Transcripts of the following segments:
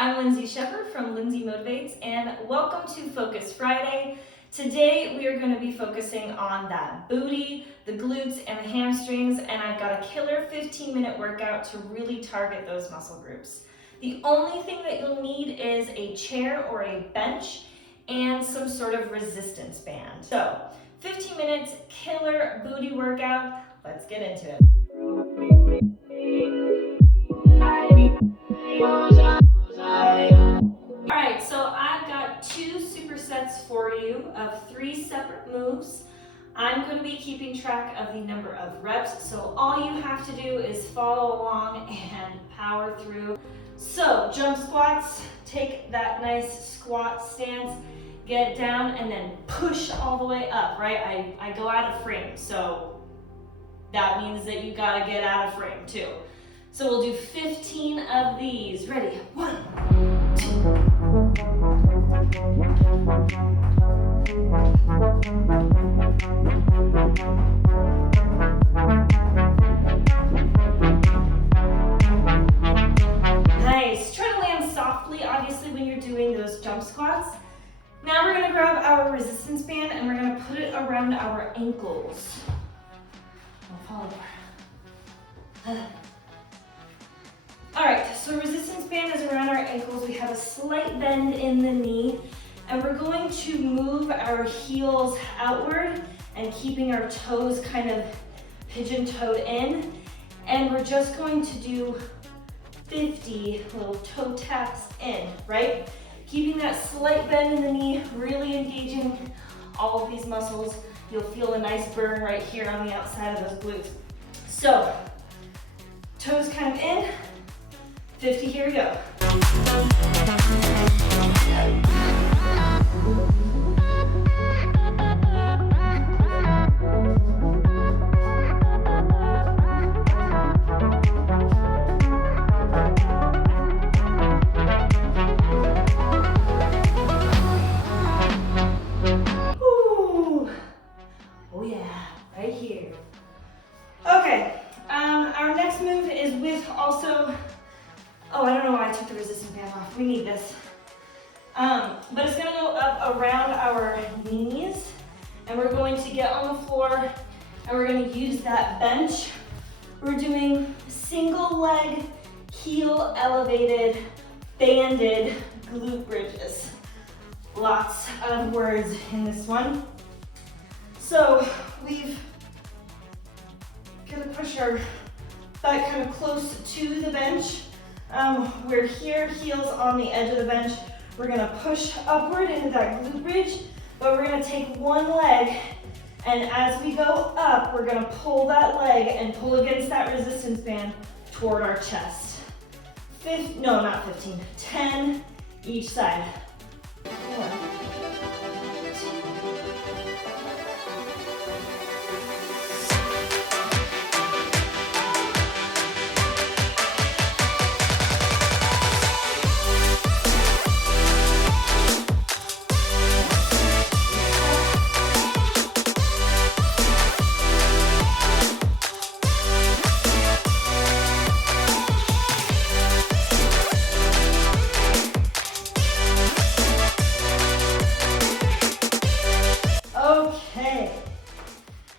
I'm Lindsay Shepherd from Lindsay Motivates, and welcome to Focus Friday. Today we are going to be focusing on that booty, the glutes, and the hamstrings, and I've got a killer 15-minute workout to really target those muscle groups. The only thing that you'll need is a chair or a bench and some sort of resistance band. So 15 minutes, killer booty workout. Let's get into it. Alright, so I've got 2 supersets for you of 3 separate moves. I'm going to be keeping track of the number of reps, so all you have to do is follow along and power through. So jump squats, take that nice squat stance, get down, and then push all the way up, right? I go out of frame, so that means that you gotta get out of frame too. So we'll do 15 of these. Ready? 1, 2. Nice. Try to land softly, obviously, when you're doing those jump squats. Now we're gonna grab our resistance band and we're gonna put it around our ankles. I'll follow more. All right, so resistance band is around our ankles. We have a slight bend in the knee, and we're going to move our heels outward and keeping our toes kind of pigeon-toed in. And we're just going to do 50 little toe taps in, right? Keeping that slight bend in the knee, really engaging all of these muscles. You'll feel a nice burn right here on the outside of those glutes. So, toes kind of in, 50, here we go. Ooh. Oh yeah, right here. Okay, our next move is with also, oh, I don't know why I took the resistance band off. We need this. But it's gonna go up around our knees, and we're going to get on the floor, and we're gonna use that bench. We're doing single leg, heel elevated, banded glute bridges. Lots of words in this one. So we've got to push our butt kind of close to the bench. We're here, heels on the edge of the bench. We're gonna push upward into that glute bridge, but we're gonna take one leg, and as we go up, we're gonna pull that leg and pull against that resistance band toward our chest. 10 each side. 1.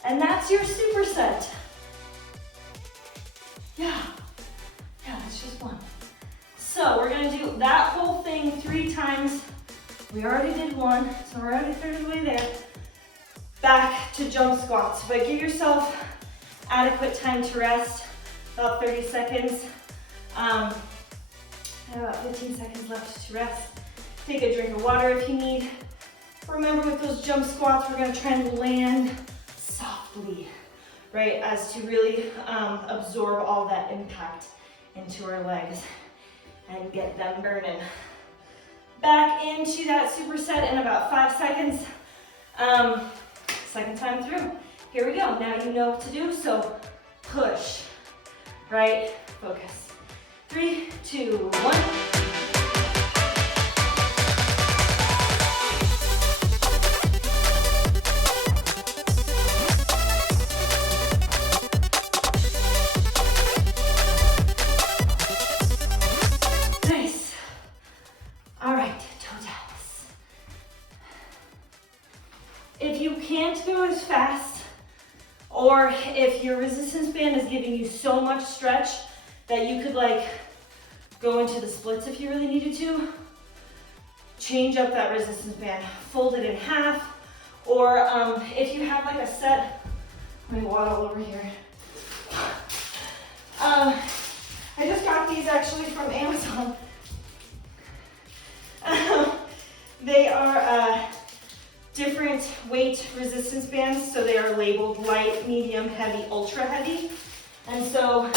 And that's your superset. Yeah, that's just one. So we're gonna do that whole thing 3 times. We already did 1, so we're already 1/3 of the way there. Back to jump squats, but give yourself adequate time to rest, about 30 seconds. I have about 15 seconds left to rest. Take a drink of water if you need. Remember, with those jump squats, we're gonna try and land softly, right, as to really absorb all that impact into our legs and get them burning. Back into that superset in about 5 seconds. Second time through. Here we go. Now you know what to do, so push, right, focus. 3, 2, 1. can't go as fast, or if your resistance band is giving you so much stretch that you could like go into the splits if you really needed to, change up that resistance band, fold it in half, or if you have like a set, let me waddle over here. I just got these actually from Amazon. They are different weight resistance bands, so they are labeled light, medium, heavy, ultra heavy. And so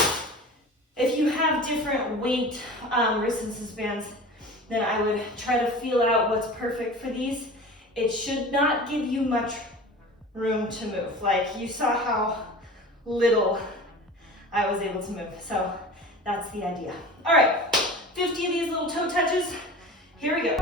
if you have different weight resistance bands, then I would try to feel out what's perfect for these. It should not give you much room to move. Like you saw how little I was able to move. So that's the idea. All right, 50 of these little toe touches. Here we go.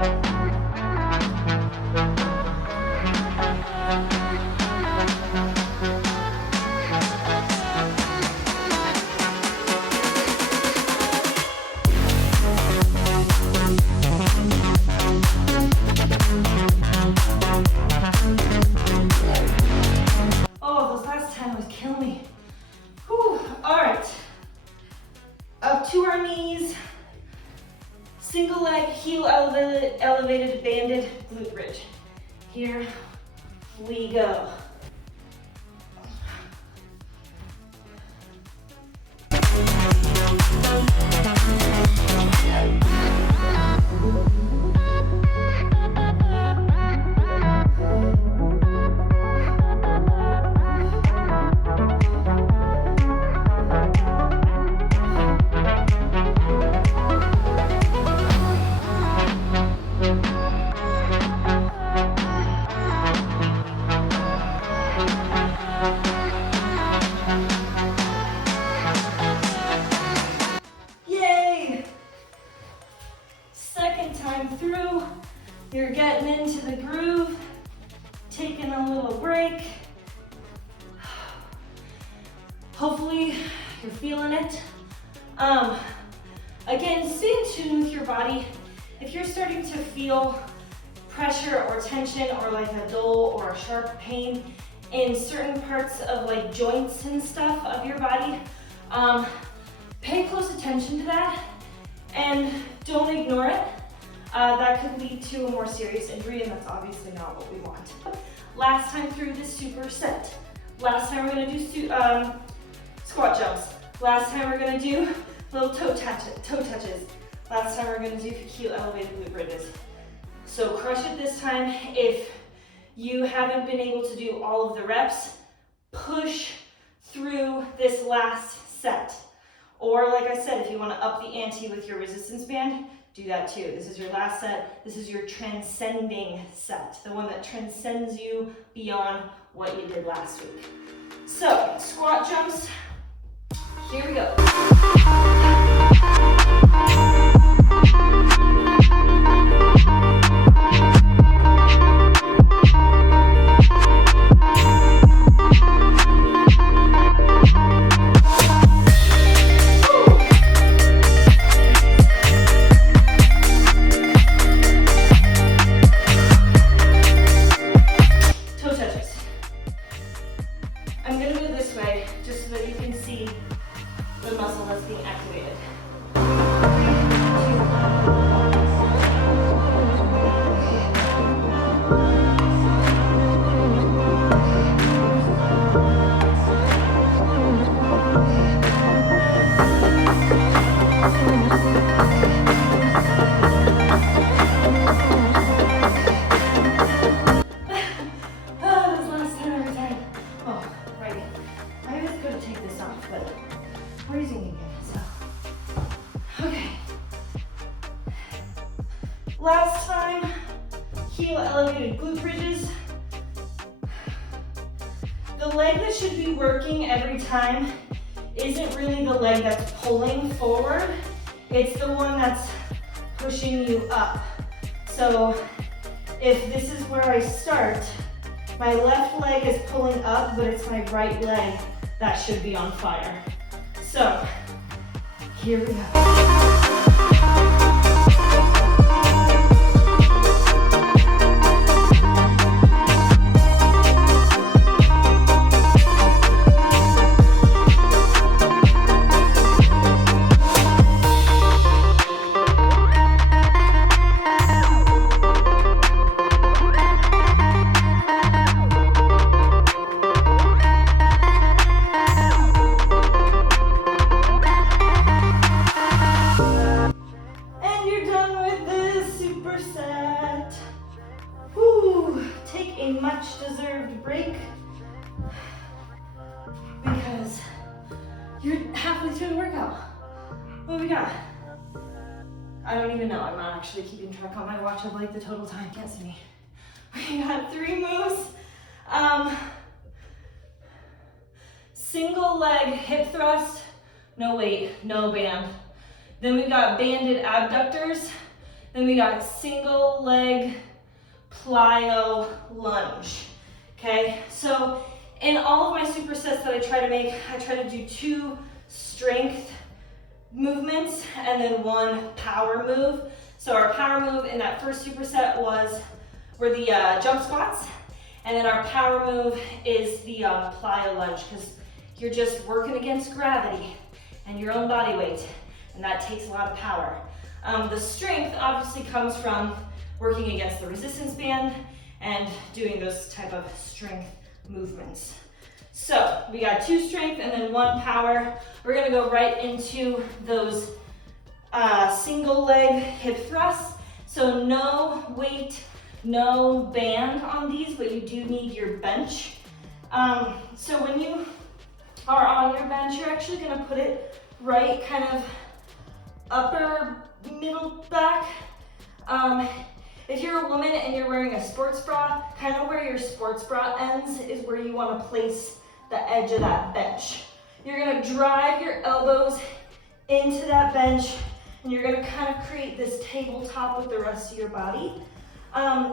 Oh, those last 10 was killing me. Whew. All right. Up to our knees. Single leg, heel elevated, banded glute bridge. Here we go. You're getting into the groove, taking a little break. Hopefully you're feeling it. Again, stay in tune with your body. If you're starting to feel pressure or tension or like a dull or a sharp pain in certain parts of like joints and stuff of your body, pay close attention to that and don't ignore it. That could lead to a more serious injury, and that's obviously not what we want. Last time through this superset. Last time we're gonna do squat jumps. Last time we're gonna do little toe touches. Last time we're gonna do heel elevated glute bridges. So crush it this time. If you haven't been able to do all of the reps, push through this last set. Or like I said, if you wanna up the ante with your resistance band, do that too. This is your last set. This is your transcending set, the one that transcends you beyond what you did last week. So, squat jumps. Here we go. Last time, heel elevated glute bridges. The leg that should be working every time isn't really the leg that's pulling forward. It's the one that's pushing you up. So if this is where I start, my left leg is pulling up, but it's my right leg that should be on fire. So here we go. superset. Whew, take a much deserved break because you're halfway through the workout. What do we got? I don't even know. I'm not actually keeping track on my watch of like the total time. Can't see me. We got 3 moves. Single leg hip thrust, no weight, no band. Then we got banded abductors. Then we got single leg plyo lunge. Okay, so in all of my supersets that I try to make, I try to do 2 strength movements and then 1 power move. So our power move in that first superset were the jump squats, and then our power move is the plyo lunge, because you're just working against gravity and your own body weight, and that takes a lot of power. The strength obviously comes from working against the resistance band and doing those type of strength movements. So we got 2 strength and then 1 power. We're gonna go right into those single leg hip thrusts. So no weight, no band on these, but you do need your bench. So when you are on your bench, you're actually gonna put it right kind of upper middle back. If you're a woman and you're wearing a sports bra, kind of where your sports bra ends is where you want to place the edge of that bench. You're going to drive your elbows into that bench, and you're going to kind of create this tabletop with the rest of your body.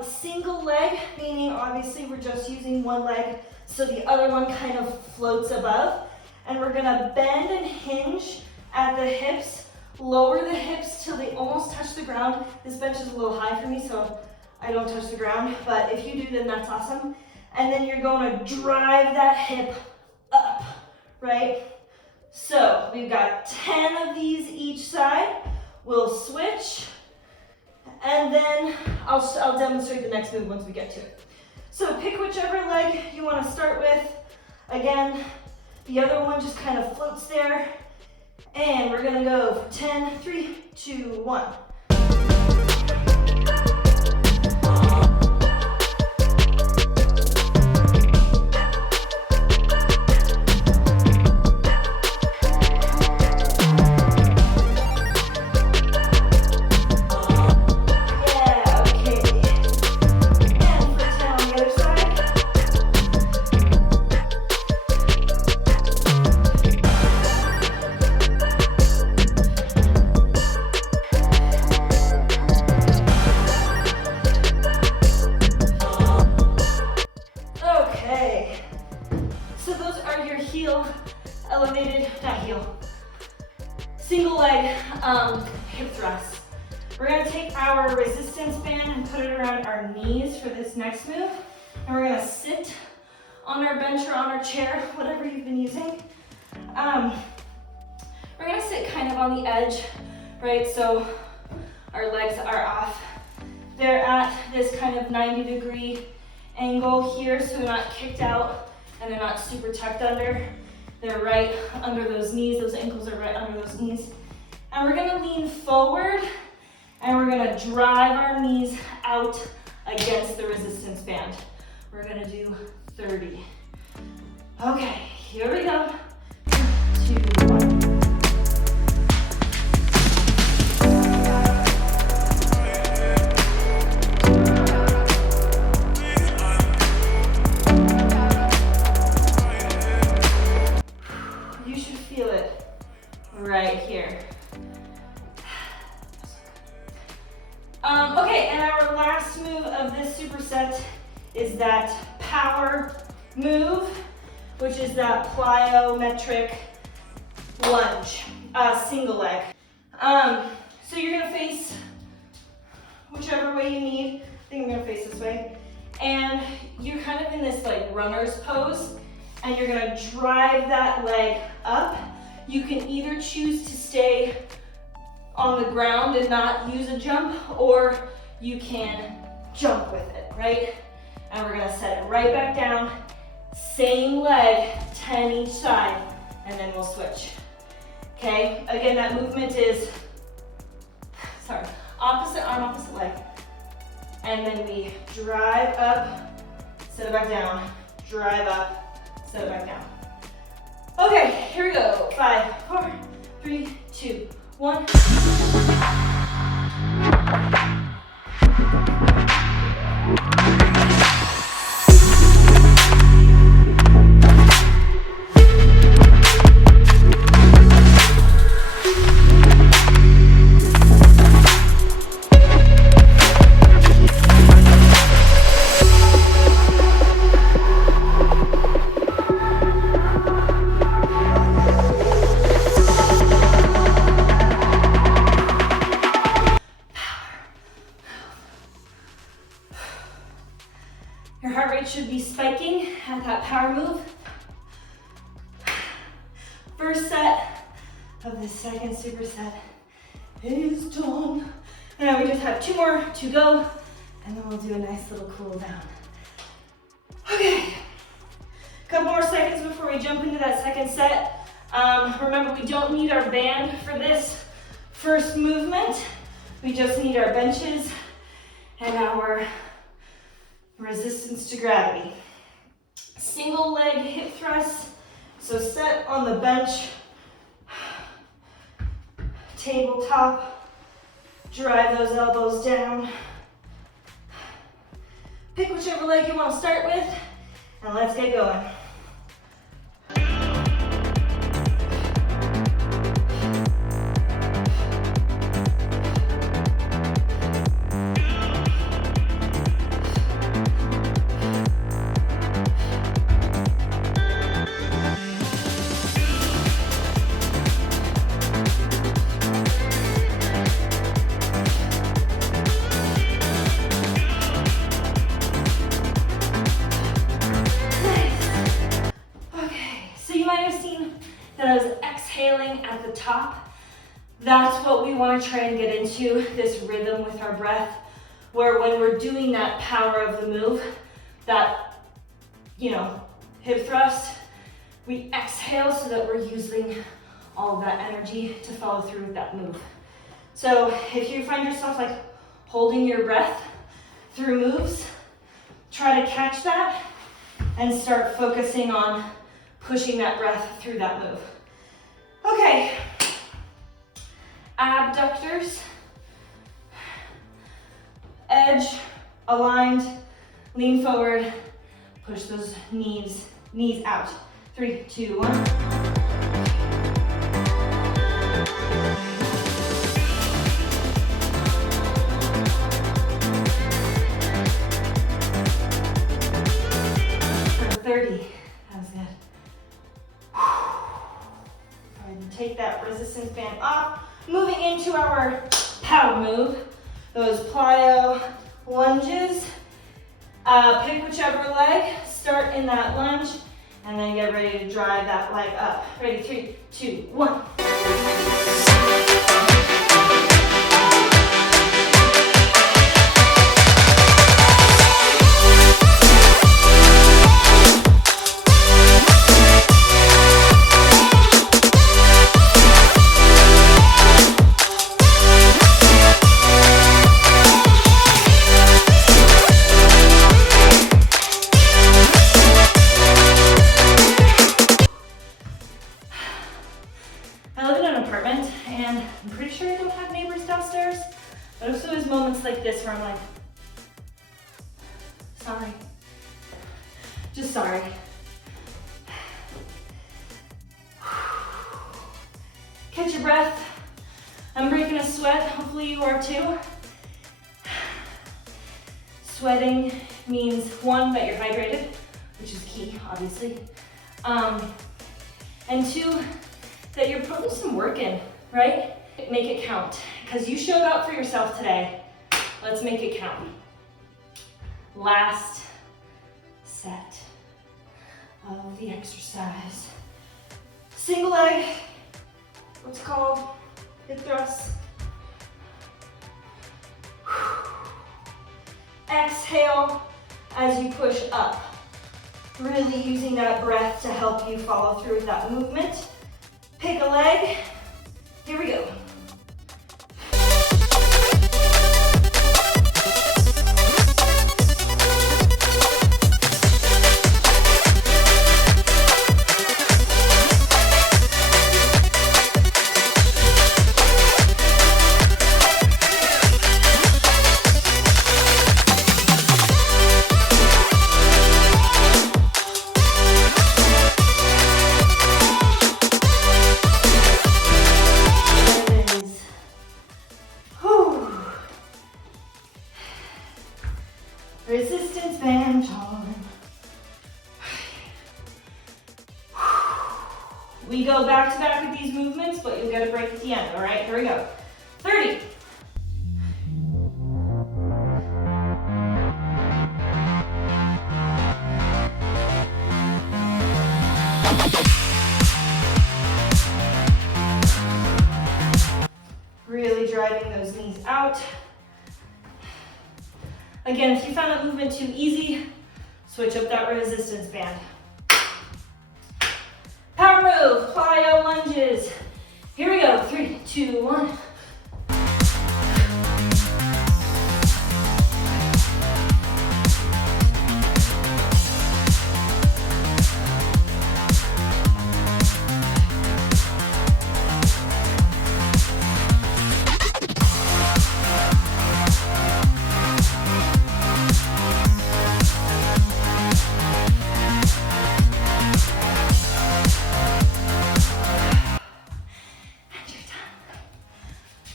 Single leg, meaning obviously we're just using 1 leg, so the other one kind of floats above. And we're going to bend and hinge at the hips. Lower the hips till they almost touch the ground. This bench is a little high for me, so I don't touch the ground, but if you do, then that's awesome. And then you're going to drive that hip up, right? So we've got 10 of these each side. We'll switch, and then I'll demonstrate the next move once we get to it. So pick whichever leg you want to start with. Again, the other one just kind of floats there. And we're gonna go 10, 3, 2, 1. Single leg hip thrusts. We're gonna take our resistance band and put it around our knees for this next move. And we're gonna sit on our bench or on our chair, whatever you've been using. We're gonna sit kind of on the edge, right? So our legs are off. They're at this kind of 90-degree angle here, so they're not kicked out and they're not super tucked under. They're right under those knees. Those ankles are right under those knees. And we're gonna lean forward and we're gonna drive our knees out against the resistance band. We're gonna do 30. Okay, here we go. 3, 2, 1. Right here. Okay, and our last move of this superset is that power move, which is that plyometric lunge, single leg. So you're gonna face whichever way you need. I think I'm gonna face this way. And you're kind of in this like runner's pose, and you're gonna drive that leg up. You can either choose to stay on the ground and not use a jump, or you can jump with it, right? And we're gonna set it right back down. Same leg, 10 each side, and then we'll switch. Okay, again, that movement is, opposite arm, opposite leg. and then we drive up, set it back down, drive up, set it back down. Okay, here we go. 5, 4, 3, 2, 1. Your heart rate should be spiking at that power move. First set of this second superset is done. And now we just have 2 more to go, and then we'll do a nice little cool down. Okay, a couple more seconds before we jump into that second set. Remember, we don't need our band for this first movement. We just need our benches and our resistance to gravity. Single leg hip thrust. So set on the bench, tabletop, drive those elbows down. Pick whichever leg you want to start with, and let's get going. At the top, that's what we want to try and get into, this rhythm with our breath, where when we're doing that power of the move, that, hip thrust, we exhale so that we're using all of that energy to follow through with that move. So if you find yourself like holding your breath through moves, try to catch that and start focusing on pushing that breath through that move. Okay, abductors, edge, aligned, lean forward, push those knees out. 3, 2, 1. For 30, that was good. Take that resistance band off. Moving into our power move, those plyo lunges. Pick whichever leg, start in that lunge, and then get ready to drive that leg up. Ready, 3, 2, 1. Like this where I'm like, sorry, just sorry. Catch your breath. I'm breaking a sweat, hopefully you are too. Sweating means 1, that you're hydrated, which is key, obviously. And 2, that you're putting some work in, right? Make it count, because you showed up for yourself today. Let's make it count. Last set of the exercise. Single leg, what's called hip thrust. Exhale as you push up. Really using that breath to help you follow through with that movement. Pick a leg. Here we go. Resistance band time. We go back to back with these movements, but you'll get a break at the end, all right? Here we go. 30. Really driving those knees out. Again, if you found that movement too easy, switch up that resistance band. Power move, plyo lunges. Here we go, 3, 2, 1.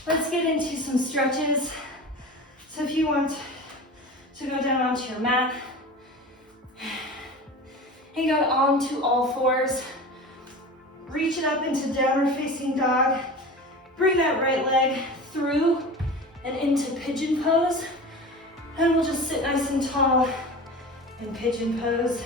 Let's get into some stretches. So if you want to go down onto your mat and go onto all fours, reach it up into downward facing dog. Bring that right leg through and into pigeon pose. And we'll just sit nice and tall in pigeon pose.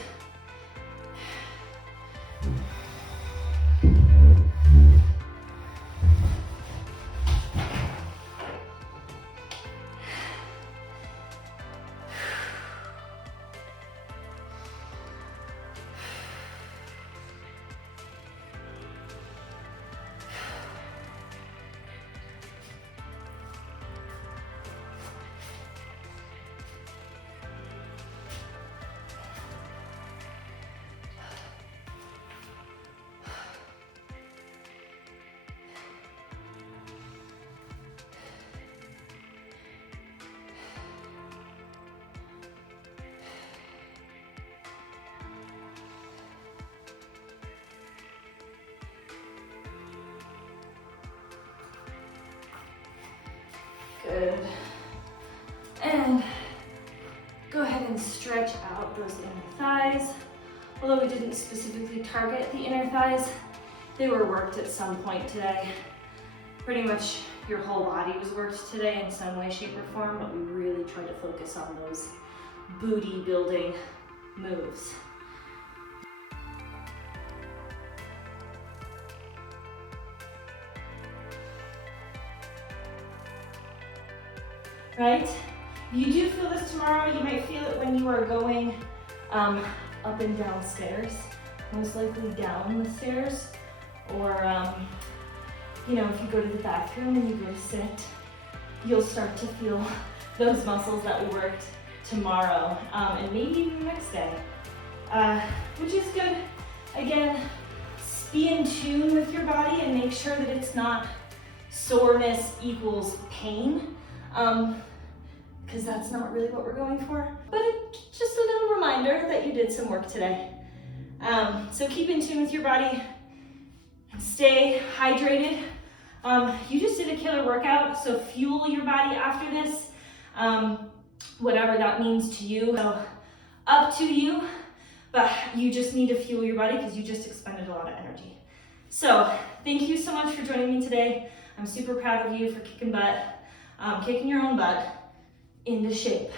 Good. And go ahead and stretch out those inner thighs. Although we didn't specifically target the inner thighs, they were worked at some point today. Pretty much your whole body was worked today in some way, shape, or form, but we really tried to focus on those booty building moves. Right? If you do feel this tomorrow, you might feel it when you are going up and down stairs, most likely down the stairs, or you know, if you go to the bathroom and you go to sit, you'll start to feel those muscles that we worked tomorrow, and maybe even the next day, which is good. Again, be in tune with your body and make sure that it's not soreness equals pain. Because that's not really what we're going for. But it's just a little reminder that you did some work today. So keep in tune with your body and stay hydrated. You just did a killer workout, so fuel your body after this, whatever that means to you. So up to you, but you just need to fuel your body because you just expended a lot of energy. So thank you so much for joining me today. I'm super proud of you for kicking butt. Kicking your own butt into shape.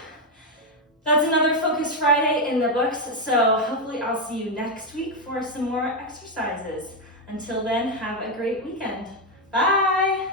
That's another Focus Friday in the books, so hopefully I'll see you next week for some more exercises. Until then, have a great weekend. Bye!